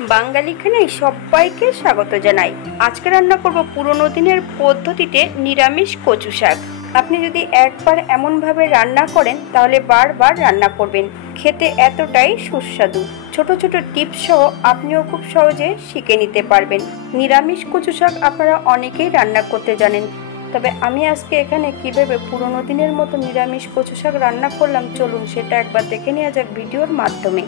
বাঙালি খানায় সবাইকে স্বাগত জানাই। আজকে রান্না করব পুরনো দিনের পদ্ধতিতে নিরামিষ কচু শাক। আপনি যদি একবার এমনভাবে রান্না করেন তাহলে বারবার রান্না করবেন। খেতে এতটাই সুস্বাদু। ছোট ছোট টিপস সহ আপনিও খুব সহজে শিখে নিতে পারবেন। নিরামিষ কচু শাক আপনারা অনেকেই রান্না করতে জানেন, তবে আমি আজকে এখানে কিভাবে পুরনো দিনের মতো নিরামিষ কচু শাক রান্না করলাম, চলুন সেটা একবার দেখে নেওয়া যাক ভিডিওর মাধ্যমে।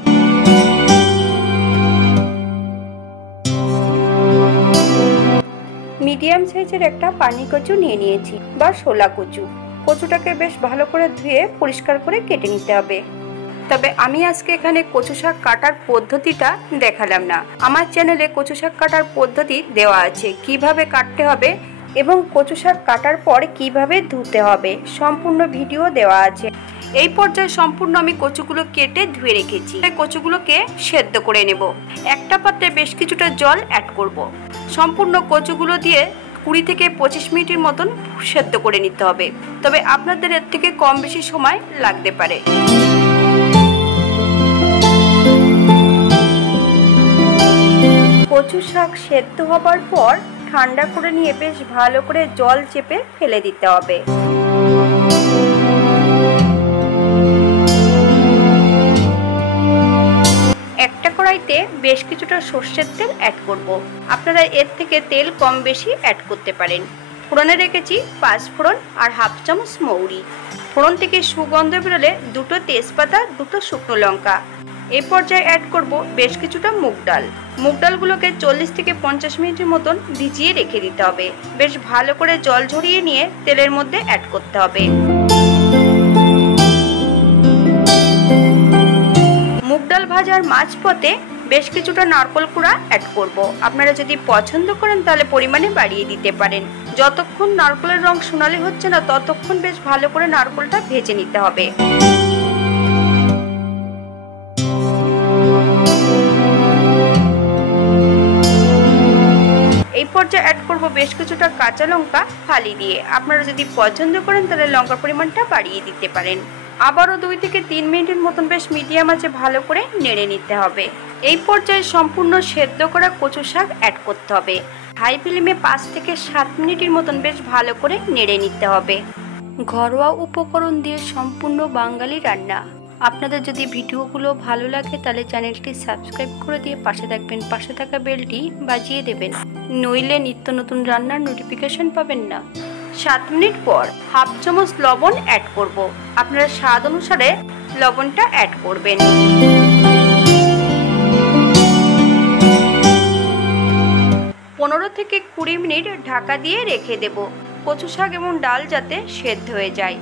মিডিয়াম সাইজের একটা পানি কচু নিয়ে নিয়েছি বা শোলা কচু। কচুটাকে বেশ ভালো করে ধুয়ে পরিষ্কার করে কেটে নিতে হবে। তবে আমি আজকে এখানে কচু শাক কাটার পদ্ধতিটা দেখালাম না। আমার চ্যানেলে কচু শাক কাটার পদ্ধতি দেওয়া আছে, কিভাবে কাটতে হবে এবং কচু শাক কাটার পর কিভাবে ধুতে হবে, সম্পূর্ণ ভিডিও দেওয়া আছে। এই পর্যায়ে সম্পূর্ণ আমি কচুগুলো কেটে ধুয়ে রেখেছি। কচুগুলোকে সেদ্ধ করে নেব। একটা পাত্রে বেশ কিছুটা জল অ্যাড করব। সম্পূর্ণ কচুগুলো দিয়ে 20 থেকে 25 মিনিটের মতন সেদ্ধ করে নিতে হবে, তবে আপনাদের এর থেকে কম বেশি সময় লাগতে পারে। কচু শাক সেদ্ধ হবার পর ঠান্ডা করে নিয়ে বেশ ভালো করে জল চেপে ফেলে দিতে হবে। একটা কড়াইতে বেশ কিছুটা সর্ষের তেল অ্যাড করব। আপনারা এর থেকে তেল কম বেশি অ্যাড করতে পারেন। ফোড়নে রেখেছি 5 ফোড়ন আর হাফ চামচ মৌরি। ফোড়ন থেকে সুগন্ধ বেরোলে 2টো তেজপাতা, 2টো শুকনো লঙ্কা। এই পর্যায়ে অ্যাড করব বেশ কিছুটা মুগ ডাল। মুগ ডালগুলোকে 40 থেকে 50 মিনিটের মতন ভিজিয়ে রেখে দিতে হবে। বেশ ভালো করে জল ঝরিয়ে নিয়ে তেলের মধ্যে অ্যাড করতে হবে। মুগ ডাল ভাজার মাঝপথে বেশ কিছুটা নারকেল কুড়া অ্যাড করব। আপনারা যদি পছন্দ করেন তাহলে পরিমাণে বাড়িয়ে দিতে পারেন। যতক্ষণ নারকেলের রং সোনালি হচ্ছে না ততক্ষণ বেশ ভালো করে নারকেলটা ভেজে নিতে হবে। এই পর্যায়ে অ্যাড করব বেশ কিছুটা কাঁচা লঙ্কা ফালি দিয়ে। আপনারা যদি পছন্দ করেন তাহলে লঙ্কার পরিমাণটা বাড়িয়ে দিতে পারেন। আবারও 2 থেকে 3 মিনিটের মতন বেশ মিডিয়াম আঁচে ভালো করে নেড়ে নিতে হবে। এই পর্যায়ে সম্পূর্ণ সেদ্ধ করা কচু শাক অ্যাড করতে হবে। হাই ফ্লেমে 5 থেকে 7 মিনিটের মতন বেশ ভালো করে নেড়ে নিতে হবে। ঘরোয়া উপকরণ দিয়ে সম্পূর্ণ বাঙালি রান্না। আপনাদের যদি ভিডিওগুলো ভালো লাগে তাহলে চ্যানেলটি সাবস্ক্রাইব করে দিয়ে পাশে থাকবেন, পাশে থাকা বেলটি বাজিয়ে দেবেন, নইলে নিত্য নতুন রান্নার নোটিফিকেশন পাবেন না। 7 মিনিট পর হাফ চামচ লবণ অ্যাড করব। আপনারা স্বাদ অনুসারে লবণটা অ্যাড করবেন। পনেরো থেকে 20 মিনিট ঢাকা দিয়ে রেখে দেব, কচু শাক এবং ডাল যাতে সেদ্ধ হয়ে যায়।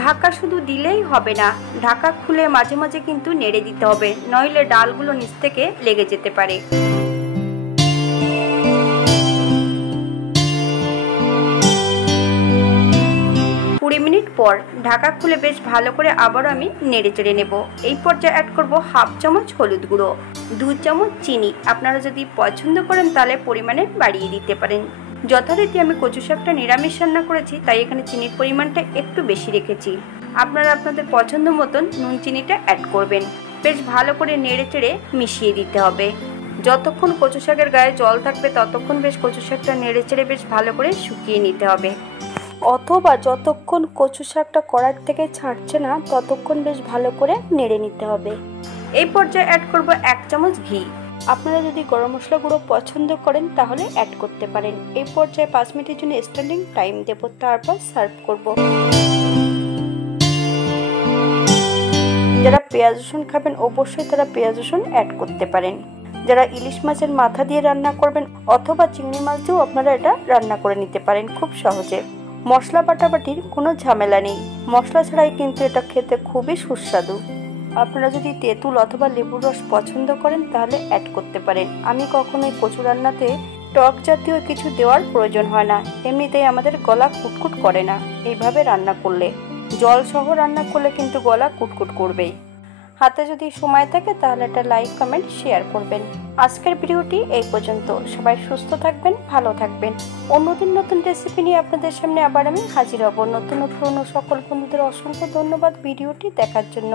ঢাকা শুধু দিলেই হবে না, ঢাকা খুলে মাঝে মাঝে কিন্তু নেড়ে দিতে হবে, নইলে ডালগুলো নিচ থেকে লেগে যেতে পারে। 20 মিনিট পর ঢাকা খুলে বেশ ভালো করে আবারও আমি নেড়ে চেড়ে নেব। এই পর্যায়ে অ্যাড করব হাফ চামচ হলুদ গুঁড়ো, 2 চামচ চিনি। আপনারা যদি পছন্দ করেন তাহলে পরিমাণে বাড়িয়ে দিতে পারেন। যথারীতি আমি কচু শাকটা নিরামিষ রান্না করেছি, তাই এখানে চিনির পরিমাণটা একটু বেশি রেখেছি। আপনারা আপনাদের পছন্দ মতন নুন চিনিটা অ্যাড করবেন। বেশ ভালো করে নেড়ে চেড়ে মিশিয়ে দিতে হবে। যতক্ষণ কচু শাকের গায়ে জল থাকবে ততক্ষণ বেশ কচু শাকটা নেড়ে চেড়ে বেশ ভালো করে শুকিয়ে নিতে হবে, অথবা যতক্ষণ কচু শাকটা কড়াই থেকে ছাড়ছে না ততক্ষণ বেশ ভালো করে নেড়ে নিতে হবে। এই পর্যায়ে অ্যাড করব 1 চামচ ঘি। আপনারা যদি গরম মশলা গুঁড়ো পছন্দ করেন তাহলে অ্যাড করতে পারেন। এই পর্যায়ে 5 মিনিটের জন্য স্ট্যান্ডিং টাইম দেব, তারপর সার্ভ করব। যারা পেঁয়াজ রসুন খাবেন অবশ্যই তারা পেঁয়াজ রসুন অ্যাড করতে পারেন। যারা ইলিশ মাছের মাথা দিয়ে রান্না করবেন অথবা চিংড়ি মাছ দিয়েও আপনারা এটা রান্না করে নিতে পারেন খুব সহজে। মশলা বাটাবাটির কোনো ঝামেলা নেই, মশলা ছাড়াই কিন্তু এটা খেতে খুবই সুস্বাদু। আপনারা যদি তেঁতুল অথবা লেবুর রস পছন্দ করেন তাহলে অ্যাড করতে পারেন। আমি কখনোই কচু রান্নাতে টক জাতীয় কিছু দেওয়ার প্রয়োজন হয় না, এমনিতেই আমাদের গলা কুটকুট করে না। এইভাবে রান্না করলে, জল সহ রান্না করলে কিন্তু গলা কুটকুট করবেই। হাতে যদি সময় থাকে তাহলে একটা লাইক, কমেন্ট, শেয়ার করবেন। আজকের ভিডিওটি এই পর্যন্ত। সবাই সুস্থ থাকবেন, ভালো থাকবেন। অন্যদিন নতুন রেসিপি নিয়ে আপনাদের সামনে আবার আমি হাজির হব। নতুন ও পুরনো সকল বন্ধুদের অসংখ্য ধন্যবাদ ভিডিওটি দেখার জন্য।